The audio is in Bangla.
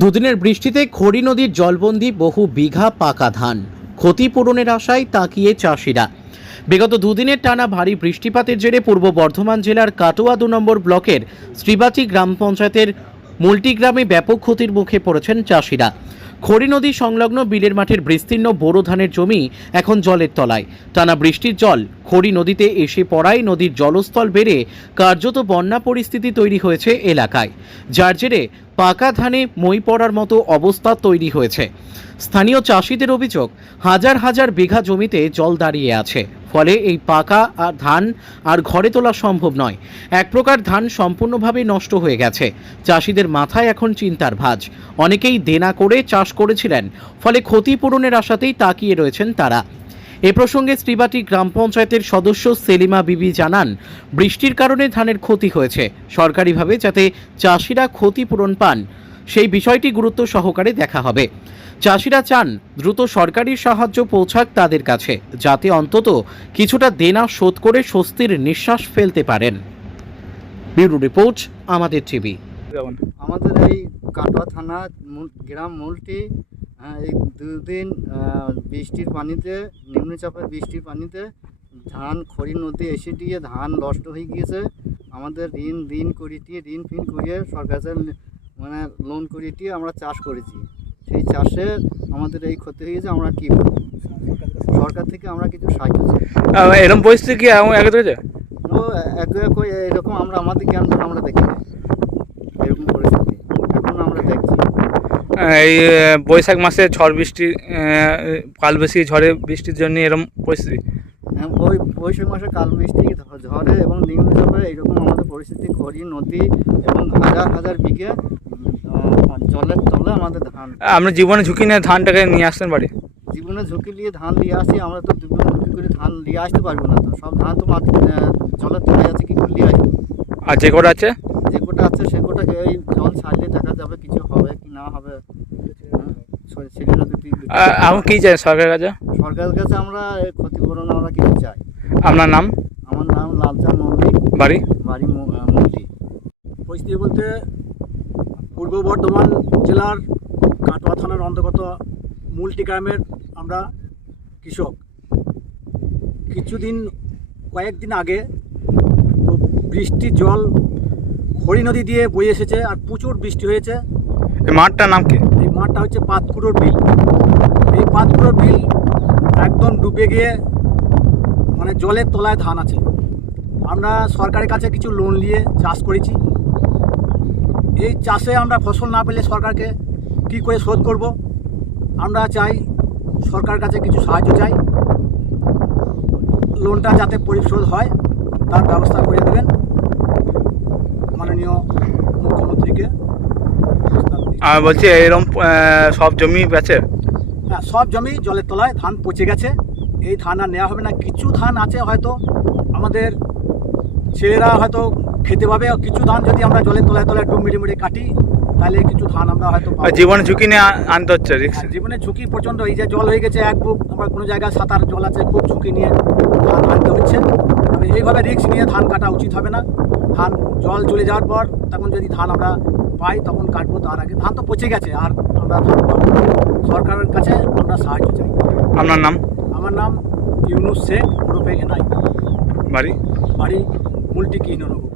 দুদিনের বৃষ্টিতে খড়ি নদীর জলবন্দি বহু বিঘা পাকা ধান। ক্ষতিপূরণের আশায় তাকিয়ে চাষিরা। বিগত দুদিনের টানা ভারী বৃষ্টিপাতের জেরে পূর্ব বর্ধমান জেলার কাটোয়া দু নম্বর ব্লকের শ্রীবাচি গ্রাম পঞ্চায়েতের মুলটিগ্রামে ব্যাপক ক্ষতির মুখে পড়েছেন চাষিরা। খড়ি নদী সংলগ্ন বিলের মাঠের বিস্তীর্ণ বোরো ধানের জমি এখন জলের তলায়। টানা বৃষ্টির জল খড়ি নদীতে এসে পড়ায় নদীর জলস্থল বেড়ে কার্যত বন্যা পরিস্থিতি তৈরি হয়েছে এলাকায়। যার জেরে পাকা ধানে মই পড়ার মতো অবস্থা তৈরি হয়েছে। স্থানীয় চাষিদের অভিযোগ, হাজার হাজার বিঘা জমিতে জল দাঁড়িয়ে আছে। ফলে এই পাকা আর ধান আর ঘরে তোলা সম্ভব নয়। এক প্রকার ধান সম্পূর্ণভাবে নষ্ট হয়ে গেছে। চাষিদের মাথায় এখন চিন্তার ভাজ। অনেকেই দেনা করে চাষ করেছিলেন, ফলে ক্ষতিপূরণের আশাতেই তাকিয়ে রয়েছেন তারা। এ প্রসঙ্গে শ্রীবাটি গ্রাম পঞ্চায়েতের সদস্য সেলিমা বিবি জানান, বৃষ্টির কারণে ধানের ক্ষতি হয়েছে, সরকারিভাবে যাতে চাষিরা ক্ষতিপূরণ পান, সেই বিষয়টি গুরুত্ব সহকারে দেখা হবে। চাষিরা চান দ্রুত সরকারি সাহায্য পৌঁছাক তাদের কাছে, যাতে অন্তত কিছুটা দেনা শোধ করে স্বস্তির নিঃশ্বাস ফেলতে পারেন। ব্যুরো রিপোর্ট, আমাদের টিভি। আমাদের এই কাটোয়া থানা গ্রাম মূলটি এই দুদিন বৃষ্টির পানিতে নিম্নচাপের বৃষ্টির পানিতে ধান খড়ি নদী এসে দিয়ে ধান নষ্ট হয়ে গিয়েছে। আমাদের ঋণ ঋণ করিটিয়ে ঋণ ফিন করিয়ে সরকারের মানে লোন করিটিয়ে আমরা চাষ করেছি। সেই চাষে আমাদের এই ক্ষতি হয়ে হয়েছে আমরা কী সরকার থেকে আমরা কিছু সাহায্য এরকম পরিস্থিতি কি এক এক এরকম আমরা আমাদের জ্ঞান আমরা দেখি না। এরকম পরিস্থিতি এখন আমরা দেখছি এই বৈশাখ মাসে ঝড় বৃষ্টি কালবেশি ঝড়ে বৃষ্টির জন্য এরকম পরিস্থিতি। হ্যাঁ, ওই বৈশাখ মাসে কাল বৃষ্টি ঝড়ে এবং নিম্নচাপে এইরকম আমাদের পরিস্থিতি খড়ি নদী এবং হাজার হাজার বিঘে জলের তলে আমাদের ধান। আমরা জীবনে ঝুঁকি নিয়ে ধানটাকে নিয়ে আসতেন বাড়ি জীবনে ঝুঁকি নিয়ে ধান নিয়ে আসি আমরা তো জীবনে ঝুঁকি করে ধান নিয়ে আসতে পারব না তো। সব ধান তো মাটি জলের তলে আছে কি করে নিয়ে আসব? আর যে কটা আছে? যে কোটা আছে সে কোটা এই জল ছাড়লে দেখা যাবে কিছু হবে কি না হবে। সেগুলো যদি এখন কী চাই সরকারের কাছে? সরকারের কাছে আমরা ক্ষতিপূরণ আমরা কিছু চাই। আপনার নাম? আমার নাম লালচাঁদ মল্লিক। বাড়ি? বাড়ি মু- পরিস্থিতি বলতে পূর্ব বর্ধমান জেলার কাটোয়া থানার অন্তর্গত মূলটি গ্রামের আমরা কৃষক। কিছুদিন কয়েকদিন আগে তো বৃষ্টির জল খড়ি নদী দিয়ে বয়ে এসেছে আর প্রচুর বৃষ্টি হয়েছে। এই মাঠটার নাম কি? এই মাঠটা হচ্ছে পাতকুড়োর বিল। এই পাতকুড়োর বিল একদম ডুবে গিয়ে মানে জলের তলায় ধান আছে। আমরা সরকারের কাছে কিছু লোন নিয়ে চাষ করেছি। এই চাষে আমরা ফসল না পেলে সরকারকে কি করে শোধ করব? আমরা চাই সরকার কাছে কিছু সাহায্য চাই। লোনটা যাতে পরিশোধ হয় তার ব্যবস্থা করে দেবেন। প্রস্তাব আর বলছি এরকম সব জমি বেচে হ্যাঁ সব জমি জলের তলায় ধান পচে গেছে। এই ধান আর নেওয়া হবে না। কিছু ধান আছে হয়তো আমাদের ছেলেরা হয়তো খেতে পাবে। কিছু ধান যদি আমরা জলের তলায় তলায় একটু মিড়ে মিড়ে কাটি তাহলে কিছু ধান আমরা হয়তো। জীবনে ঝুঁকি নিয়ে আনতে হচ্ছে রিক্স। হ্যাঁ, জীবনে ঝুঁকি প্রচণ্ড। এই যে জল হয়ে গেছে এক বুক আবার কোনো জায়গায় সাঁতার জল আছে খুব ঝুঁকি নিয়ে ধান আনতে হচ্ছে। তবে এইভাবে রিস্ক নিয়ে ধান কাটা উচিত হবে না। ধান জল চলে যাওয়ার পর তখন যদি ধান আমরা পাই তখন কাটবো তার আগে। ধান তো পচে গেছে আর আমরা ধান সরকারের কাছে আমরা সাহায্য চাই। আপনার নাম? আমার নাম ইউনুস শেখ ওরফে এনআই। বাড়ি? বাড়ি মুলটি কৃষ্ণনগর